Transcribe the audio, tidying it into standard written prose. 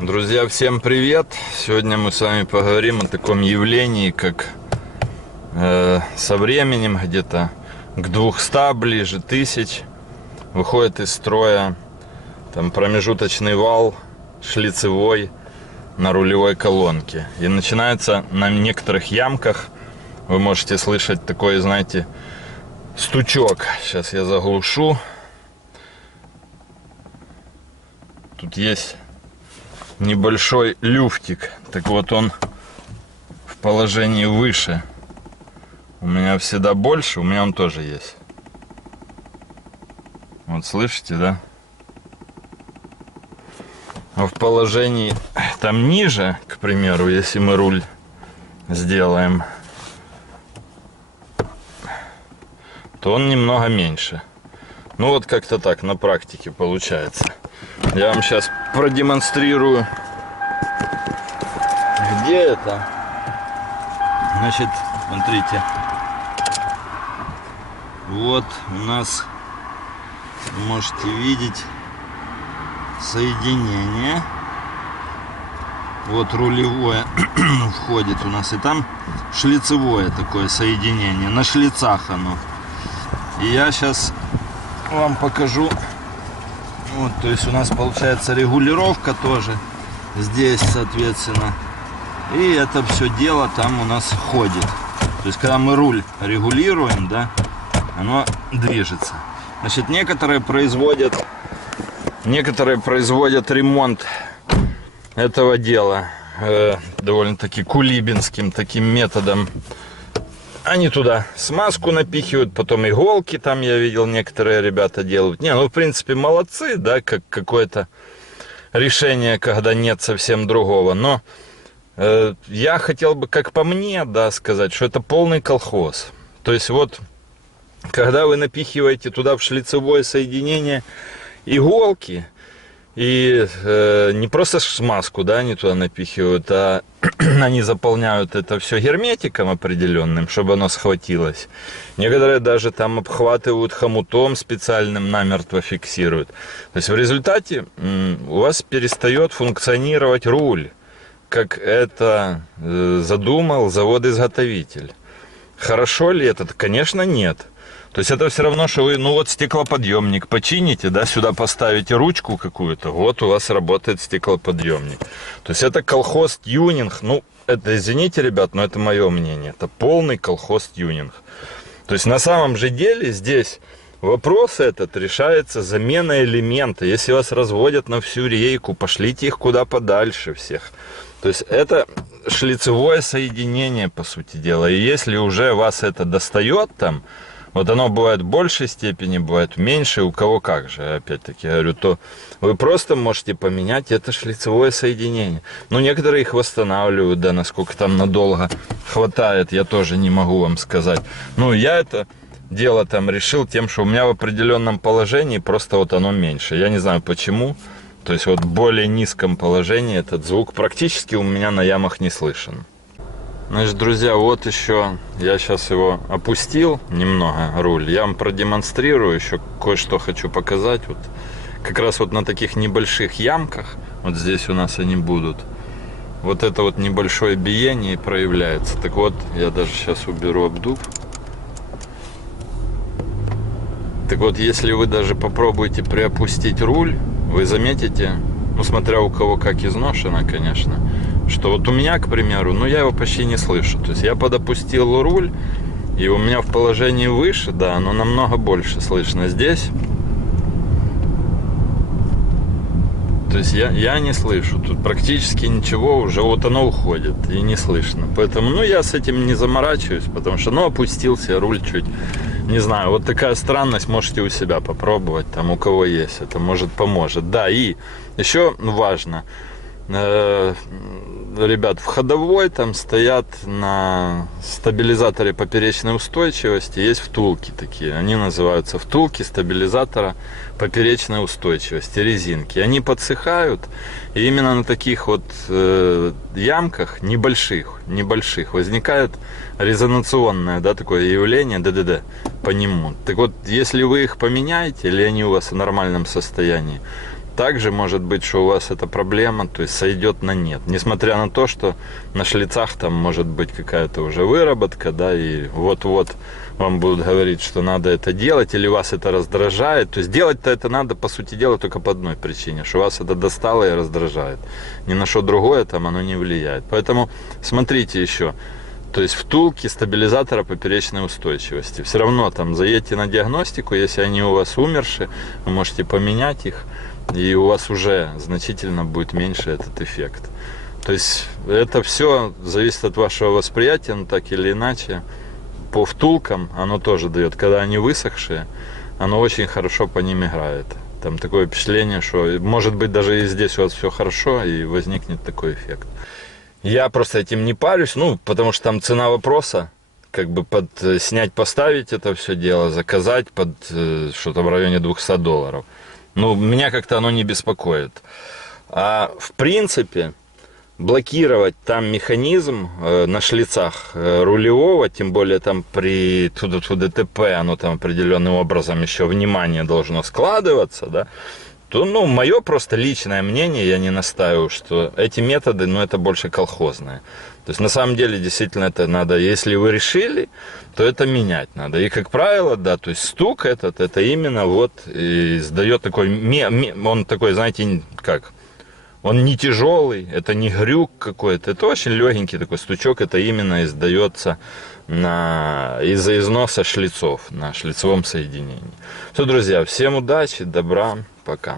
Друзья, всем привет! Сегодня мы с вами поговорим о таком явлении, как со временем где-то к 200, ближе 1000 выходит из строя там промежуточный вал шлицевой на рулевой колонке. И начинается на некоторых ямках, вы можете слышать такой, знаете, стучок. Сейчас я заглушу. Тут есть небольшой люфтик. Так вот, он в положении выше. У меня всегда больше, у меня он тоже есть. Вот слышите, да? А в положении там ниже, к примеру, если мы руль сделаем, то он немного меньше. Ну вот как-то так на практике получается. Я вам сейчас продемонстрирую, где это. Значит, смотрите. Вот у нас, вы можете видеть, соединение. Вот рулевое входит у нас, и там шлицевое такое соединение. На шлицах оно. И я сейчас вам покажу. Вот, то есть у нас получается регулировка тоже здесь, соответственно. И это все дело там у нас ходит. То есть когда мы руль регулируем, да, оно движется. Значит, некоторые производят ремонт этого дела довольно-таки кулибинским таким методом. Они туда смазку напихивают, потом иголки там, я видел, некоторые ребята делают. Не, ну, в принципе, молодцы, да, как какое-то решение, когда нет совсем другого. Но я хотел бы, как по мне, да, сказать, что это полный колхоз. То есть вот, когда вы напихиваете туда в шлицевое соединение иголки, и не просто смазку, да, они туда напихивают, а они заполняют это все герметиком определенным, чтобы оно схватилось. Некоторые даже там обхватывают хомутом специальным, намертво фиксируют. То есть в результате у вас перестает функционировать руль, как это задумал завод-изготовитель. Хорошо ли это? Конечно, нет. То есть это все равно, что вы, ну вот стеклоподъемник почините, да, сюда поставите ручку какую-то, вот у вас работает стеклоподъемник. То есть это колхоз-тюнинг, ну, это, извините, ребят, но это мое мнение, это полный колхоз-тюнинг. То есть на самом же деле здесь вопрос этот решается заменой элемента. Если вас разводят на всю рейку, пошлите их куда подальше всех. То есть это шлицевое соединение, по сути дела. И если уже вас это достает там, вот оно бывает в большей степени, бывает в меньшей, у кого как же, опять-таки говорю, то вы просто можете поменять это шлицевое соединение. Ну, некоторые их восстанавливают, да, насколько там надолго хватает, я тоже не могу вам сказать. Ну, я это дело там решил тем, что у меня в определенном положении просто вот оно меньше. Я не знаю почему, то есть вот в более низком положении этот звук практически у меня на ямах не слышен. Значит, друзья, вот еще я сейчас его опустил немного, руль. Я вам продемонстрирую, еще кое-что хочу показать. Вот как раз вот на таких небольших ямках, вот здесь у нас они будут, вот это вот небольшое биение проявляется. Так вот, я даже сейчас уберу обдув. Так вот, если вы даже попробуете приопустить руль, вы заметите, ну, смотря у кого как изношено, конечно, что вот у меня, к примеру, ну, я его почти не слышу. То есть я подопустил руль, и у меня в положении выше, да, оно намного больше слышно здесь. То есть я не слышу, тут практически ничего, уже вот оно уходит и не слышно. Поэтому, ну, я с этим не заморачиваюсь, потому что, ну, опустился руль чуть, не знаю, вот такая странность, можете у себя попробовать, там, у кого есть, это может поможет. Да, и еще важно, ребят, в ходовой там стоят на стабилизаторе поперечной устойчивости, есть втулки такие, они называются втулки стабилизатора поперечной устойчивости, резинки. Они подсыхают, и именно на таких вот ямках небольших возникает резонационное, да, такое явление ДДД по нему. Так вот, если вы их поменяете, или они у вас в нормальном состоянии, также может быть, что у вас эта проблема, то есть сойдет на нет. Несмотря на то, что на шлицах там может быть какая-то уже выработка, да, и вот-вот вам будут говорить, что надо это делать, или вас это раздражает. То есть делать-то это надо, по сути дела, только по одной причине, что вас это достало и раздражает. Ни на что другое там оно не влияет. Поэтому смотрите еще. То есть втулки стабилизатора поперечной устойчивости. Все равно там заедьте на диагностику, если они у вас умершие, вы можете поменять их, и у вас уже значительно будет меньше этот эффект. То есть это все зависит от вашего восприятия, но так или иначе. По втулкам оно тоже дает, когда они высохшие, оно очень хорошо по ним играет. Там такое впечатление, что может быть даже и здесь у вас все хорошо, и возникнет такой эффект. Я просто этим не парюсь, ну, потому что там цена вопроса, как бы под снять, поставить это все дело, заказать под что-то в районе $200. Ну, меня как-то оно не беспокоит. А в принципе, блокировать там механизм на шлицах рулевого, тем более там при ДТП, оно там определенным образом еще внимание должно складываться, да, то, ну, мое просто личное мнение, я не настаиваю, что эти методы, ну, это больше колхозные. То есть, на самом деле, действительно, это надо, если вы решили, то это менять надо. И, как правило, да, то есть, стук этот, это именно вот издает такой, он такой, знаете, как, он не тяжелый, это не грюк какой-то, это очень легенький такой стучок, это именно издается из-за износа шлицов, на шлицевом соединении. Все, друзья, всем удачи, добра, пока.